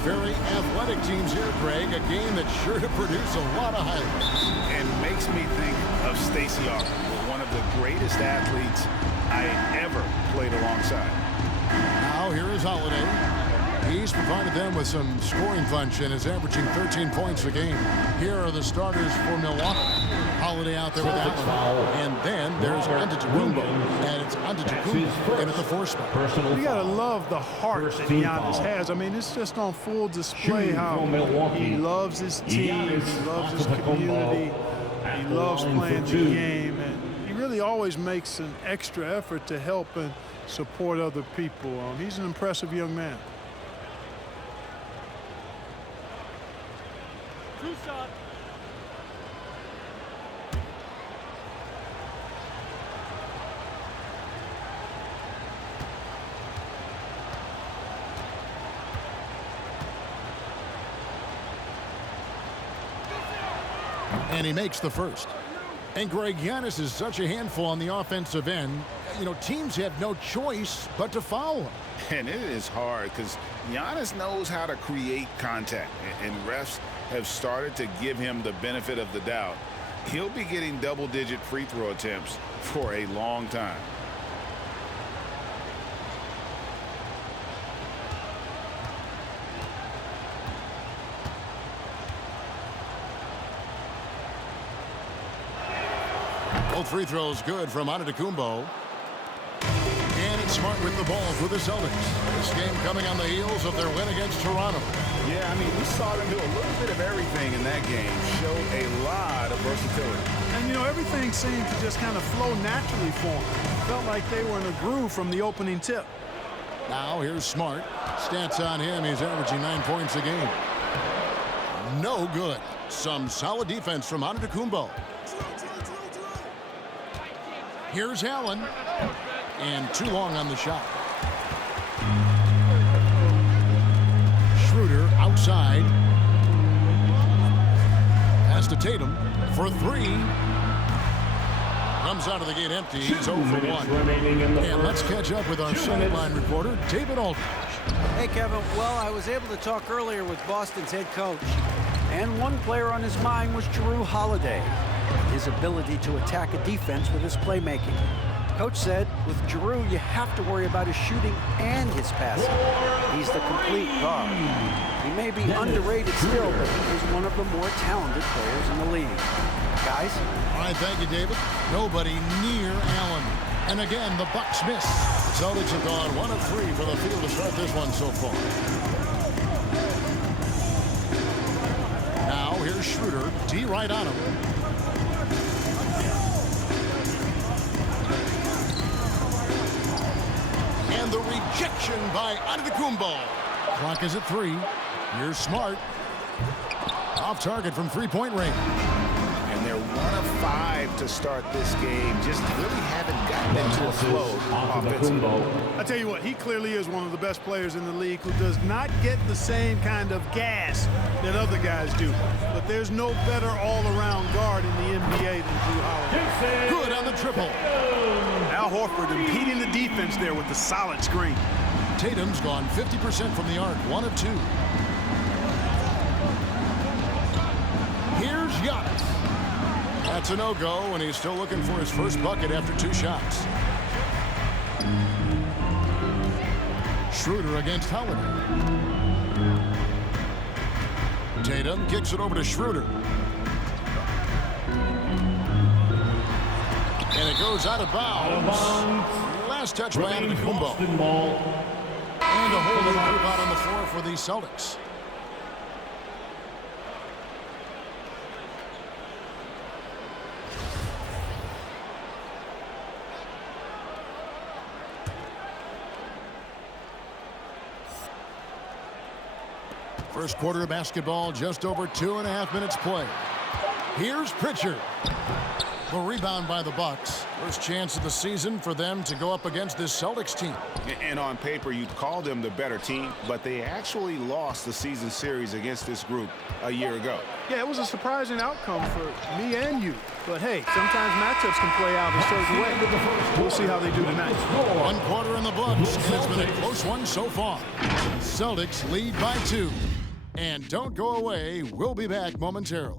very athletic teams here, Greg. A game that's sure to produce a lot of highlights. And makes me think of Stacey Arthur, one of the greatest athletes I ever played alongside. Now here is Holiday. He's provided them with some scoring punch and is averaging 13 points a game. Here are the starters for Milwaukee. Holiday out there with Allen. And then there's Antetokounmpo. And it's Antetokounmpo in at the 4 spot. You got to love the heart that Giannis has. I mean, it's just on full display how he loves his team, he loves his community, he loves playing the game. And he really always makes an extra effort to help and support other people. He's an impressive young man. And he makes the first. And Greg, Giannis is such a handful on the offensive end. You know, teams have no choice but to foul him. And it is hard because Giannis knows how to create contact. And refs have started to give him the benefit of the doubt. He'll be getting double-digit free throw attempts for a long time. Both free throws good from Antetokounmpo. And it's Smart with the ball for the Celtics. This game coming on the heels of their win against Toronto. Yeah, I mean, we saw them do a little bit of everything in that game. Showed a lot of versatility. And, you know, everything seemed to just kind of flow naturally for them. Felt like they were in a groove from the opening tip. Now here's Smart. Stats on him. He's averaging 9 points a game. No good. Some solid defense from Antetokounmpo. Here's Allen. And too long on the shot. Schroeder outside. Pass to Tatum for 3. Comes out of the gate empty. He's 0 for 1. And let's catch up with our sideline reporter, David Aldridge. Hey, Kevin. Well, I was able to talk earlier with Boston's head coach. And one player on his mind was Jrue Holiday. His ability to attack a defense with his playmaking. Coach said, with Jrue, you have to worry about his shooting and his passing. He's the complete guard. He may be underrated still, but he is one of the more talented players in the league. Guys? All right, thank you, David. Nobody near Allen. And again, the Bucks miss. The Celtics have gone 1 of 3 for the field to start this one so far. Now, here's Schroeder. D right on him. And the rejection by Antetokounmpo. Clock is at 3. Here's Smart. Off target from 3-point range. And they're 1 of 5 to start this game. Just really haven't gotten into a flow offensively. I tell you what, he clearly is one of the best players in the league who does not get the same kind of gas that other guys do. But there's no better all-around guard in the NBA than Jrue Holiday. Good on the triple. Al Horford impeding the defense there with the solid screen. Tatum's gone 50% from the arc, 1 of 2. Here's Giannis. That's a no-go, and he's still looking for his first bucket after 2 shots. Schroeder against Holiday. Tatum kicks it over to Schroeder. And it goes out of bounds. Last touch by Antetokounmpo. And a whole new group out on the floor for the Celtics. First quarter of basketball, just over 2.5 minutes play. Here's Pritchard. The rebound by the Bucks. First chance of the season for them to go up against this Celtics team. And on paper, you'd call them the better team, but they actually lost the season series against this group a year ago. Yeah, it was a surprising outcome for me and you. But hey, sometimes matchups can play out a certain way. We'll see how they do tonight. 1 quarter in the books, and it's been a close one so far. Celtics lead by 2. And don't go away. We'll be back momentarily.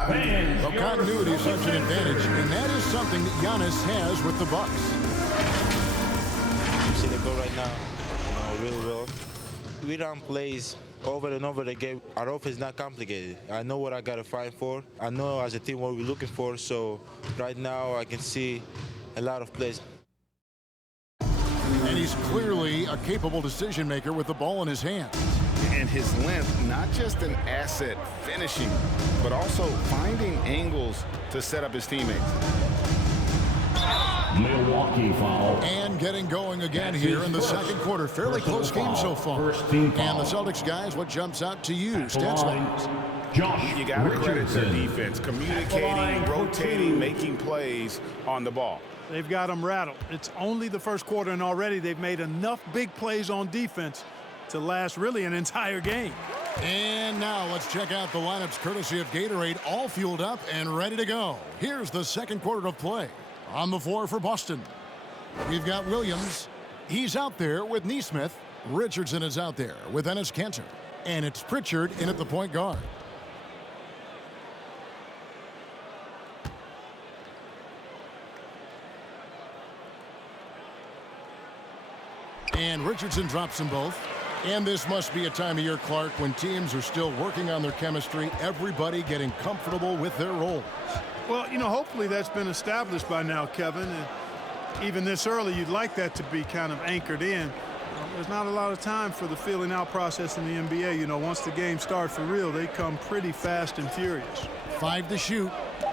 Well, continuity is such an advantage, and that is something that Giannis has with the Bucks. You see the goal right now, really well. We run plays over and over again. Our offense is not complicated. I know what I got to fight for. I know as a team what we're looking for, so right now I can see a lot of plays. And he's clearly a capable decision maker with the ball in his hands. And his length, not just an asset finishing, but also finding angles to set up his teammates. Milwaukee foul. And getting going again here in the second quarter. Fairly close game so far. And the Celtics guys, what jumps out to you stats-wise? You got to credit their defense, communicating, rotating, making plays on the ball. They've got them rattled. It's only the first quarter, and already they've made enough big plays on defense to last really an entire game. And now let's check out the lineups courtesy of Gatorade, all fueled up and ready to go. Here's the second quarter of play. On the floor for Boston, we've got Williams. He's out there with Nesmith. Richardson is out there with Enes Kanter. And it's Pritchard in at the point guard. And Richardson drops them both. And this must be a time of year, Clark, when teams are still working on their chemistry, everybody getting comfortable with their roles. Well, hopefully that's been established by now, Kevin. And even this early, you'd like that to be kind of anchored in. There's not a lot of time for the feeling out process in the NBA. Once the game starts for real, they come pretty fast and furious. 5 to shoot.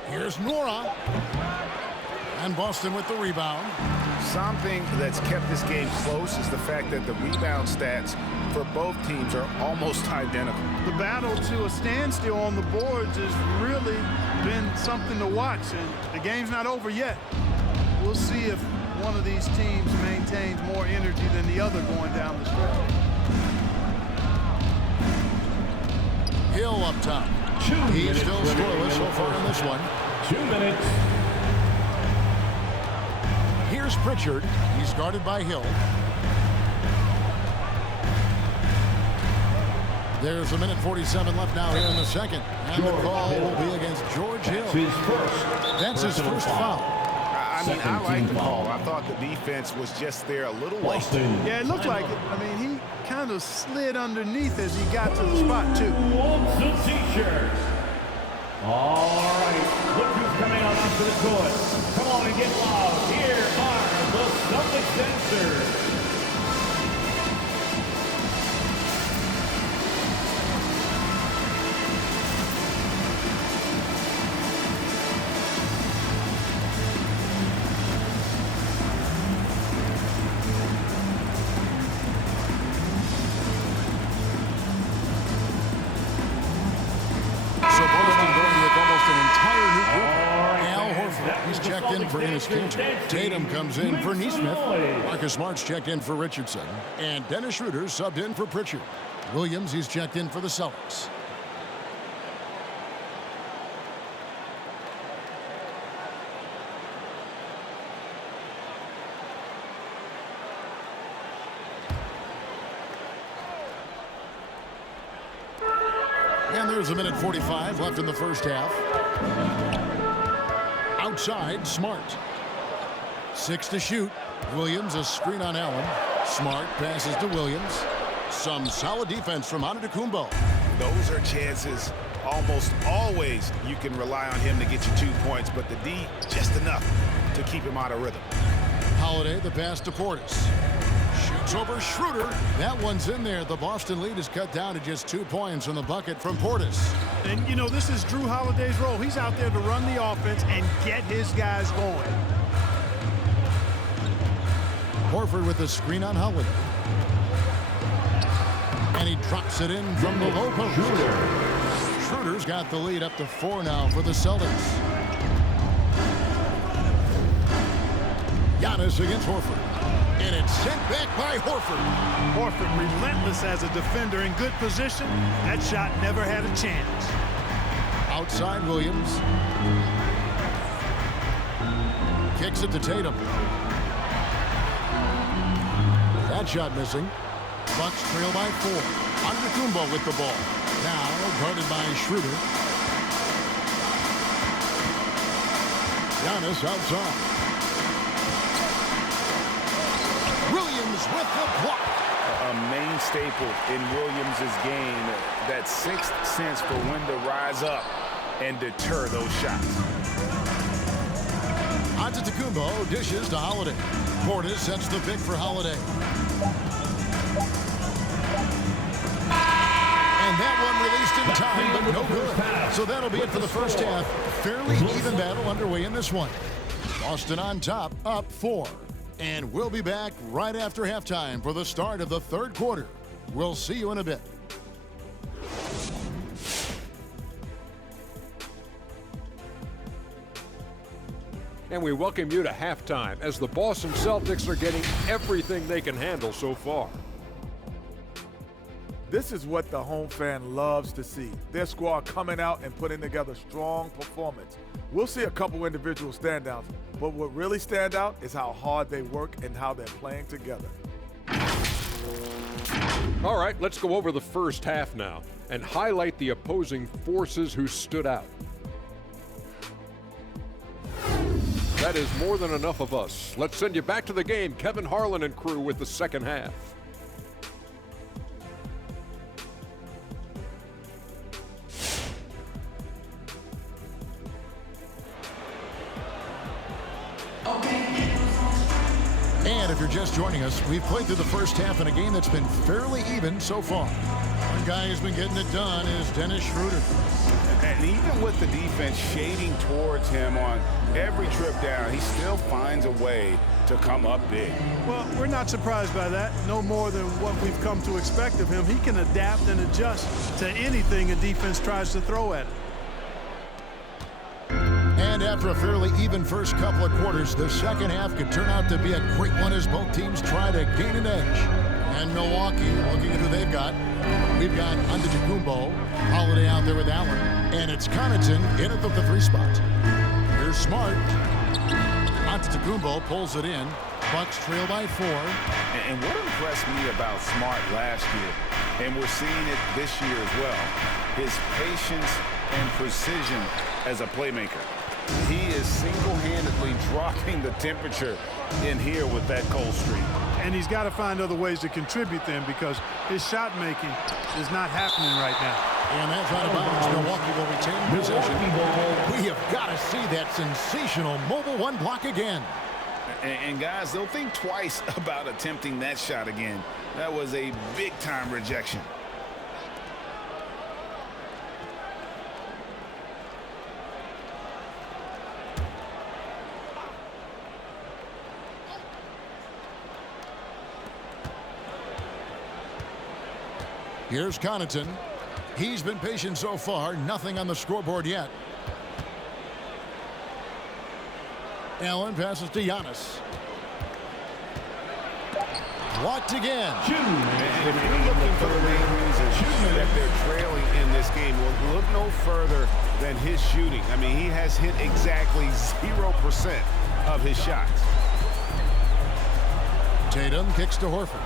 Here's Nora. And Boston with the rebound. Something that's kept this game close is the fact that the rebound stats for both teams are almost identical. The battle to a standstill on the boards has really been something to watch, and the game's not over yet. We'll see if one of these teams maintains more energy than the other going down the stretch. Hill up top. He's still scoreless so far in this one. 2 minutes. Here's Pritchard. He's guarded by Hill. There's 1:47 left now here in the second. And the call will be against George Hill. That's his first foul. I like the call. I thought the defense was just there a little late. Yeah, it looked like it. He kind of slid underneath as he got to the spot, too. Wants the t-shirt. All right, look who's coming out onto the court. Come on and get loud. Here are the Celtics dancers. For Enes Kanter. Tatum comes in for Nesmith. Marcus Smart's checked in for Richardson. And Dennis Schroeder subbed in for Pritchard. Williams, he's checked in for the Celtics. And there's 1:45 left in the first half. Outside, Smart. 6 to shoot. Williams, a screen on Allen. Smart passes to Williams. Some solid defense from Antetokounmpo. Those are chances almost always you can rely on him to get you 2 points, but the D, just enough to keep him out of rhythm. Holiday, the pass to Portis. Shoots over Schroeder. That one's in there. The Boston lead is cut down to just 2 points on the bucket from Portis. And, this is Drew Holiday's role. He's out there to run the offense and get his guys going. Horford with the screen on Holiday. And he drops it in from the low post. Schroeder's got the lead up to 4 now for the Celtics. Giannis against Horford. And it's sent back by Horford. Horford relentless as a defender in good position. That shot never had a chance. Outside Williams. Kicks it to Tatum. That shot missing. Bucks trail by 4. Antetokounmpo with the ball. Now guarded by Schroeder. Giannis outside. Williams with the block. A main staple in Williams' game, that sixth sense for when to rise up and deter those shots. Antetokounmpo dishes to Holiday. Portis sets the pick for Holiday. And that one released in time, but no good. So that'll be it for the first half. Fairly even battle underway in this one. Boston on top, up 4. And we'll be back right after halftime for the start of the third quarter. We'll see you in a bit. And we welcome you to halftime as the Boston Celtics are getting everything they can handle so far. This is what the home fan loves to see. Their squad coming out and putting together strong performance. We'll see a couple individual standouts, but what really stand out is how hard they work and how they're playing together. All right, let's go over the first half now and highlight the opposing forces who stood out. That is more than enough of us. Let's send you back to the game. Kevin Harlan and crew with the second half. And if you're just joining us, we've played through the first half in a game that's been fairly even so far. One guy who's been getting it done is Dennis Schroeder. And even with the defense shading towards him on every trip down, he still finds a way to come up big. Well, we're not surprised by that. No more than what we've come to expect of him. He can adapt and adjust to anything a defense tries to throw at him. And after a fairly even first couple of quarters, the second half could turn out to be a great one as both teams try to gain an edge. And Milwaukee, looking at who they've got, we've got Antetokounmpo, Holiday out there with Allen, and it's Connaughton in at the 3 spot. Here's Smart. Antetokounmpo pulls it in. Bucks trail by 4. And what impressed me about Smart last year, and we're seeing it this year as well, his patience and precision as a playmaker. He is single-handedly dropping the temperature in here with that cold streak. And he's got to find other ways to contribute them because his shot making is not happening right now. And that's out of bounds. Milwaukee will retain possession. We have got to see that sensational mobile 1 block again. And guys, they'll think twice about attempting that shot again. That was a big-time rejection. Here's Connaughton. He's been patient so far. Nothing on the scoreboard yet. Allen passes to Giannis. Blocked again. And if you're looking for the main reason that they're trailing in this game, well, look no further than his shooting. I mean, he has hit exactly 0% of his shots. Tatum kicks to Horford.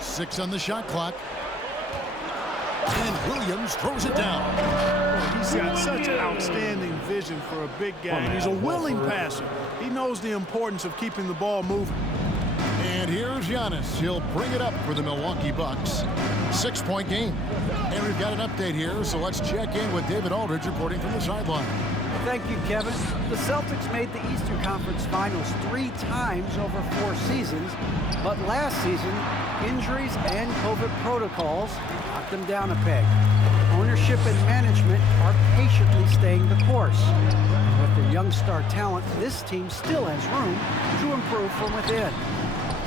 6 on the shot clock. And Williams throws it down. He's got such an outstanding vision for a big guy. And he's a willing passer. He knows the importance of keeping the ball moving. And here's Giannis. He'll bring it up for the Milwaukee Bucks. 6-point game. And we've got an update here, so let's check in with David Aldridge reporting from the sideline. Thank you, Kevin. The Celtics made the Eastern Conference Finals 3 times over 4 seasons, but last season, injuries and COVID protocols knocked them down a peg. Ownership and management are patiently staying the course. With their young star talent, this team still has room to improve from within.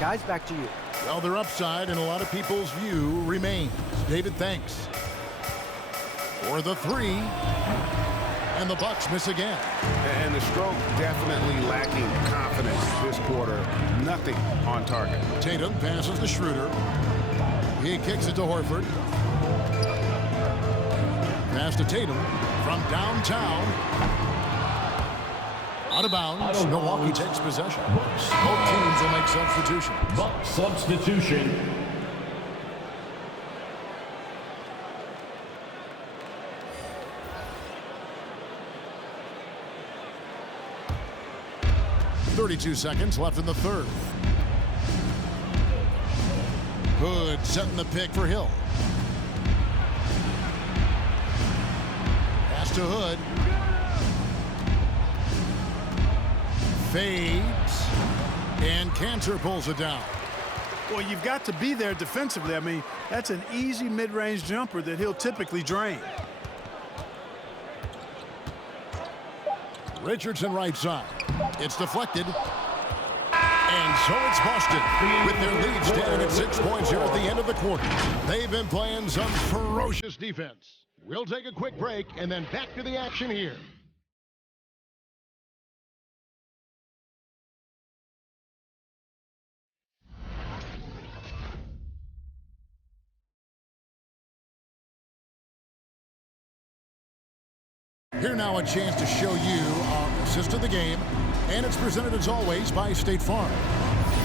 Guys, back to you. Well, their upside in a lot of people's view remains. David, thanks. For the three. And the Bucks miss again. And the stroke definitely lacking confidence this quarter. Nothing on target. Tatum passes to Schroeder. He kicks it to Horford. Pass to Tatum from downtown. Out of bounds. Milwaukee takes possession. Both teams will make substitutions. Bucks substitution. .32 seconds left in the third. Hood setting the pick for Hill. Pass to Hood. Fades. And Cantor pulls it down. Well, you've got to be there defensively. I mean, that's an easy mid-range jumper that he'll typically drain. Richardson right side. It's deflected. And so it's Boston with their lead standing at 6 points here at the end of the quarter. They've been playing some ferocious defense. We'll take a quick break and then back to the action here. Here now a chance to show you our assist of the game, and it's presented as always by State Farm.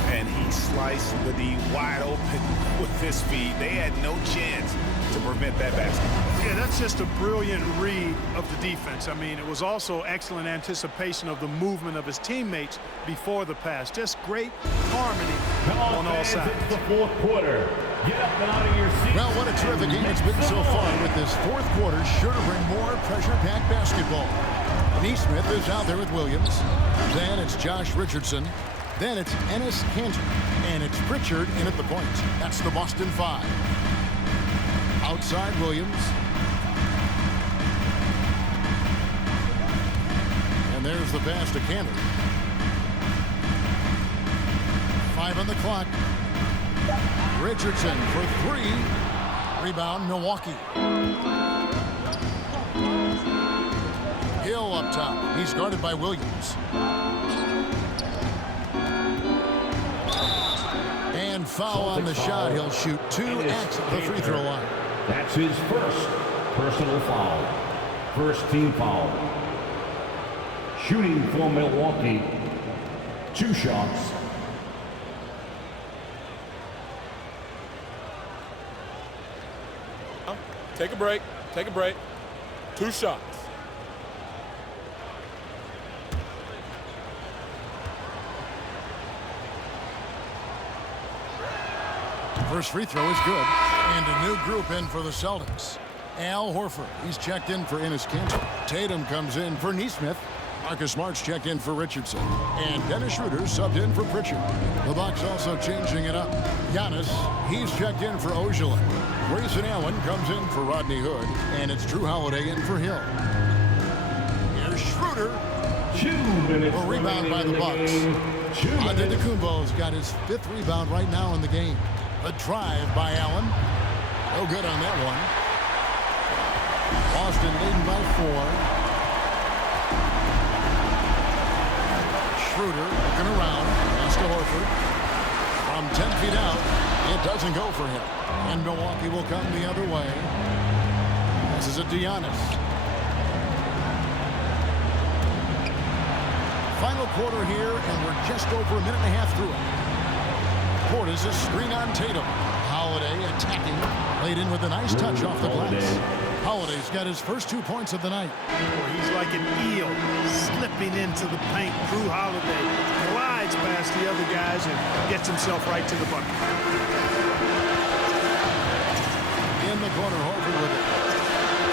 And he sliced the D wide open with his feet. They had no chance to prevent that basket. Yeah, that's just a brilliant read of the defense. I mean, it was also excellent anticipation of the movement of his teammates before the pass. Just great harmony on all sides. It's the fourth quarter. Get up and out of your seat. Well, what a terrific game it's been so far, with this fourth quarter sure to bring more pressure-packed basketball. Neesmith is out there with Williams. Then it's Josh Richardson. Then it's Enes Kanter. And it's Pritchard in at the point. That's the Boston 5. Outside Williams. And there's the pass to Kanter. 5 on the clock. Richardson for 3. Rebound, Milwaukee. Hill up top. He's guarded by Williams. And foul on the shot. He'll shoot 2 at the free throw line. That's his first personal foul. First team foul. Shooting for Milwaukee. 2 shots. Take a break. Take a break. 2 shots. First free throw is good. And a new group in for the Celtics. Al Horford. He's checked in for Enes Kanter. Tatum comes in for Neesmith. Marcus Smart's checked in for Richardson. And Dennis Schroeder subbed in for Pritchard. The Bucks also changing it up. Giannis, he's checked in for Ojala. Grayson Allen comes in for Rodney Hood. And it's Drew Holiday in for Hill. Here's Schroeder. 2 minutes. A rebound by the Bucks. Antetokounmpo's got his 5th rebound right now in the game. A drive by Allen. No good on that one. Boston leading by 4. Schroeder looking around. Pass to Horford. From 10 feet out, it doesn't go for him. And Milwaukee will come the other way. This is a Giannis. Final quarter here, and we're just over a minute and a half through it. Portis is screen on Tatum. Holiday attacking. Laid in with a nice touch off the glass. Holiday's got his first 2 points of the night. He's like an eel slipping into the paint. Drew Holiday glides past the other guys and gets himself right to the bucket. In the corner, Horford with it.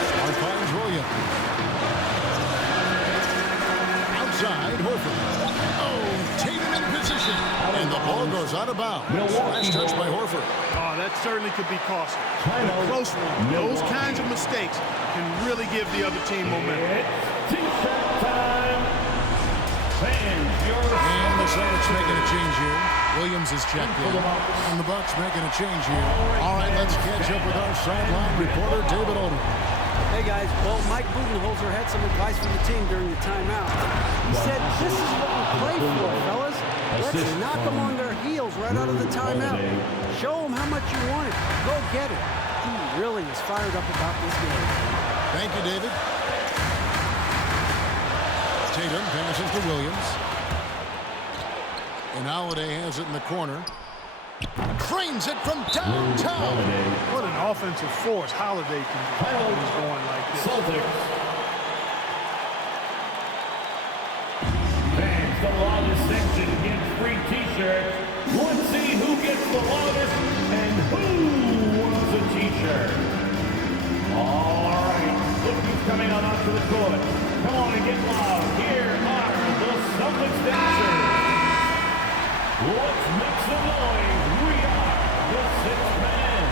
Smart finds Williams. Outside, Horford. Oh, Tatum in position. And the ball goes out of bounds. Nice touch by Horford. Oh, that certainly could be costly. A close one. Those kinds of mistakes can really give the other team momentum. T-shirt time. Fans, And the Celtics making a change here. Williams is checked in. And the Bucks making a change here. All right, let's catch up with our sideline reporter, David Odom. Hey, guys. Well, Mike Budenholzer had some advice for the team during the timeout. He said, this is what we play for, fellas. Let's knock them on their heels right out of the timeout. Show them how much you want it. Go get it. He really is fired up about this game. Thank you, David. Tatum passes to Williams. And Holiday has it in the corner. Cranes it from downtown. What an offensive force Holiday can do when he's going like this. Celtics. Fans, the loudest section gets free t-shirts. Let's see who gets the loudest and who wants a t-shirt. All right, look who's coming on out to the court. Come on and get loud. Here are the Celtics dancers. Let's make some noise. We are the Sixth Man.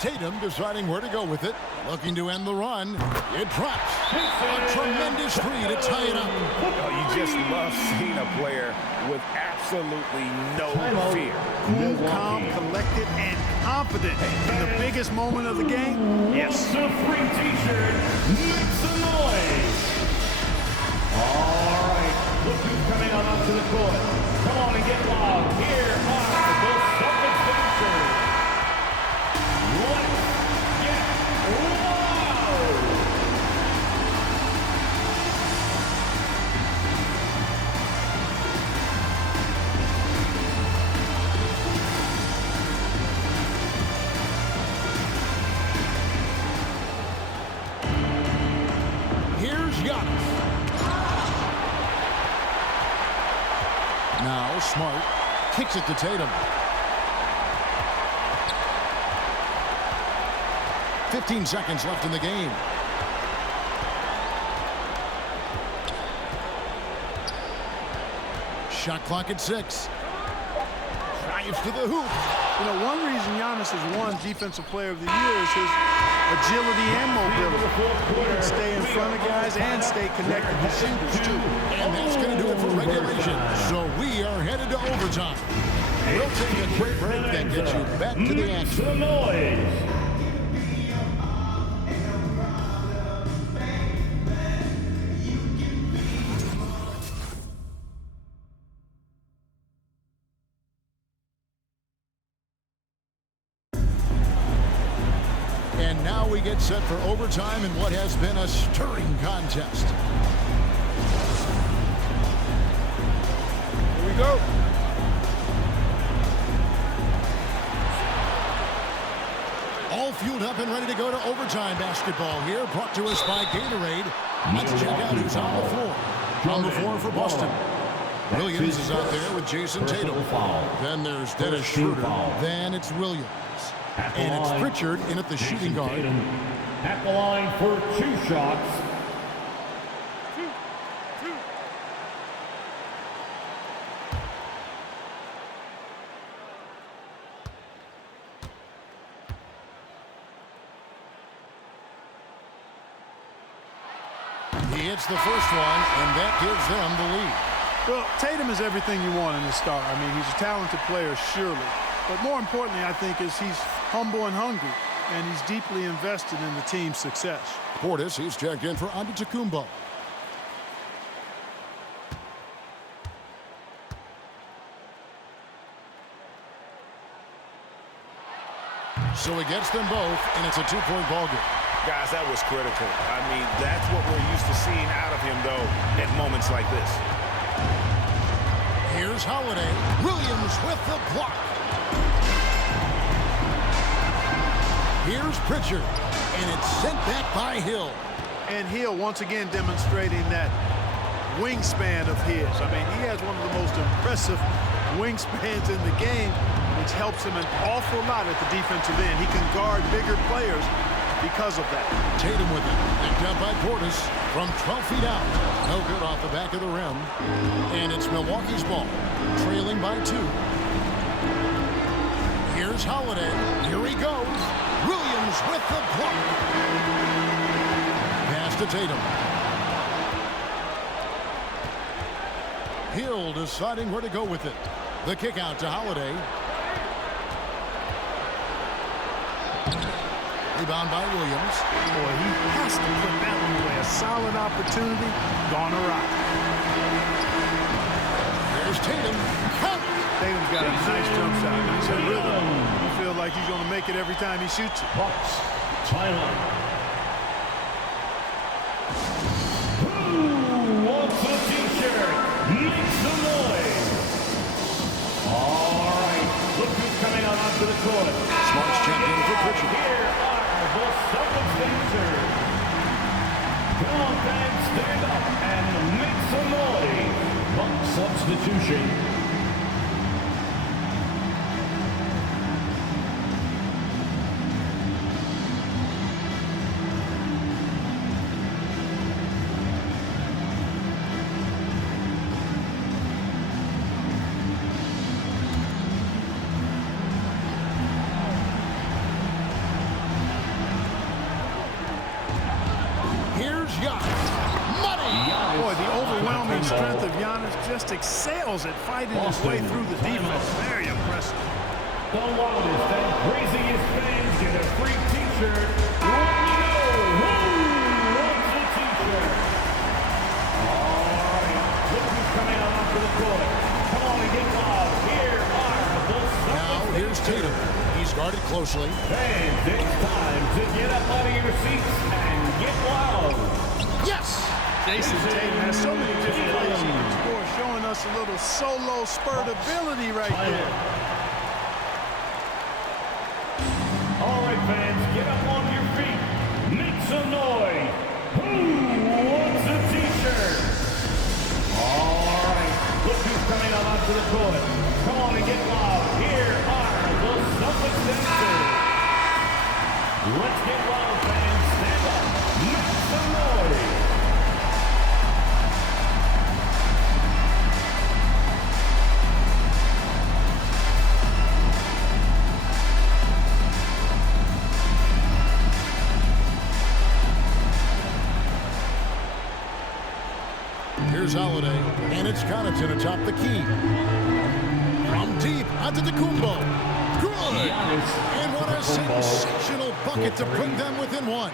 Tatum deciding where to go with it. Looking to end the run. It drops. A tremendous three to tie it up. You just love seeing a player with absolutely no fear. Cool, calm, collected, and confident. In the biggest moment of the game, yes. The free t-shirt. Make some noise. All right. Look who's coming on up to the court. Come on and get loud. Here are the Celtics dancers. Let's get loud. Here's Giannis. Now Smart kicks it to Tatum. 15 seconds left in the game. Shot clock at 6. Drives to the hoop. You know, one reason Giannis has won Defensive Player of the Year is his agility and mobility. He can stay in front of guys and stay connected to shooters, too. And that's going to do it for regulation. So we are headed to overtime. We'll take a quick break, then get you back to the action. Some noise. And now we get set for overtime in what has been a stirring contest. Here we go. All fueled up and ready to go to overtime basketball here, brought to us by Gatorade. Let's check out who's on the floor. On the floor for Boston. Williams is out there with Jason Tatum. Then there's Dennis Schroeder. Then it's Williams. And it's Pritchard in at the shooting guard. At the line for 2 shots. He hits the first one, and that gives them the lead. Well, Tatum is everything you want in a star. I mean, he's a talented player, surely. But more importantly, I think, is he's humble and hungry, and he's deeply invested in the team's success. Portis, he's checked in for Antetokounmpo. So he gets them both, and it's a 2-point ball game. Guys, that was critical. I mean, that's what we're used to seeing out of him, though, at moments like this. Here's Holiday. Williams with the block. Here's Pritchard, and it's sent back by Hill. And Hill once again demonstrating that wingspan of his. I mean, he has one of the most impressive wingspans in the game. which helps him an awful lot at the defensive end. He can guard bigger players because of that. Tatum with it. Picked up by Portis from 12 feet out. No good off the back of the rim. And it's Milwaukee's ball, trailing by 2. Here's Holiday. Here he goes. Williams with the block. Pass to Tatum. Hill deciding where to go with it. The kick out to Holiday. Rebound by Williams. Boy, he has to put that one away. A solid opportunity, gone awry. There's Tatum. Tatum's got a nice jump shot. He's in rhythm. You feel like he's going to make it every time he shoots it. Bucks, Tyler. Who wants a t-shirt? Make some noise. All right, look who's coming out onto the court. Smart's champion for Pritchard. Here are the Celtics dancers. Come on, fans, stand up and make some noise. Buck substitution. Boy, the overwhelming strength of Giannis just excels at fighting his way through the defense. Very impressive. The loudest and craziest fans get a free t-shirt. Let me know who wants a t-shirt. All right, look who's coming out onto the court. Come on and get loud. Here are the Celtics. Now here's Tatum. He's guarded closely. Fans, it's time to get up out of your seats and get loud. Yes! Jason Tatum has so many different ways he can score, showing us a little solo spurt ability right there. All right, fans, get up on your feet. Make some noise. Who wants a t-shirt? All right, look who's coming out onto the court. Come on and get loud. Here are the Celtics dancers. Let's get loud, fans. Stand up. Make some noise. Here's Holiday, and it's Connaughton atop the key. From deep, Antetokounmpo. Good! And what a sensational bucket to put them within 1.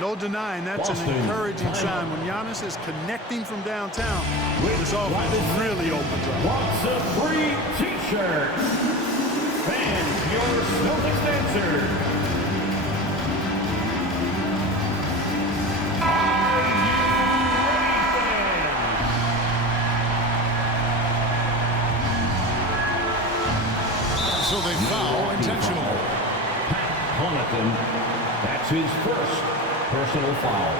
No denying that's an encouraging sign. When Giannis is connecting from downtown, this offense really opens up. Wants a free t-shirt. Fans, your Celtics dancer. So they foul intentionally. Connaughton, that's his first personal foul.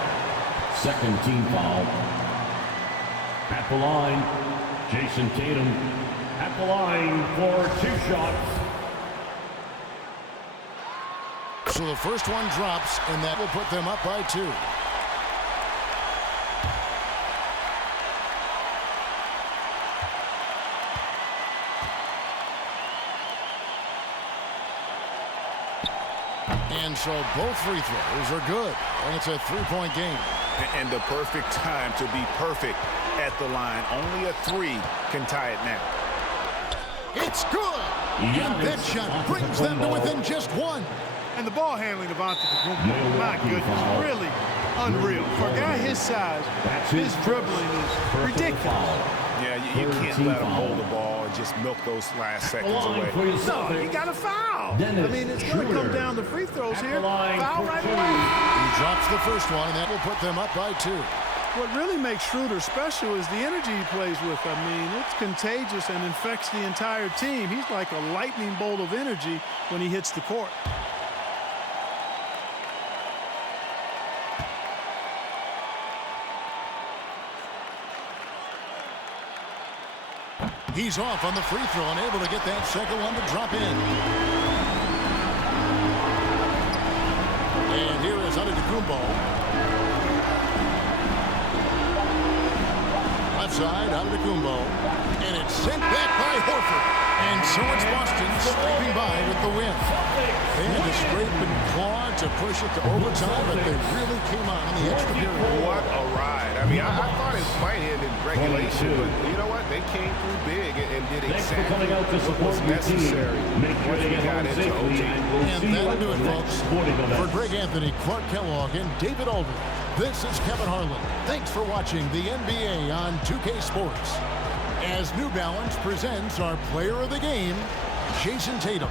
Second team foul. At the line, Jason Tatum. At the line for 2 shots. So the first one drops, and that will put them up by 2. And so both free throws are good. And it's a 3-point game. And the perfect time to be perfect at the line. Only a 3 can tie it now. It's good. And that shot brings them to within just 1. And the ball handling of Antetokounmpo, my goodness, really unreal. For a guy his size, his dribbling is ridiculous. Yeah, you can't let him hold the ball and just milk those last seconds away. No, you got to foul. I mean, it's going to come down to free throws here. Foul right away. He drops the first one, and that will put them up by 2. What really makes Schroeder special is the energy he plays with. I mean, it's contagious and infects the entire team. He's like a lightning bolt of energy when he hits the court. He's off on the free throw and able to get that second one to drop in. And here is Antetokounmpo. Left side, Antetokounmpo. And it's sent back by Horford. And so it's Boston scraping by with the win. They had to scrape and claw to push it to overtime, but they really came on in the extra period. What a ride. I mean, I thought it might end in regulation, but you know what? They came through big and did exactly what was necessary once we got into OT. And that'll do it, folks. For Greg Anthony, Clark Kellogg, and David Alden, this is Kevin Harlan. Thanks for watching the NBA on 2K Sports. As New Balance presents our player of the game, Jason Tatum.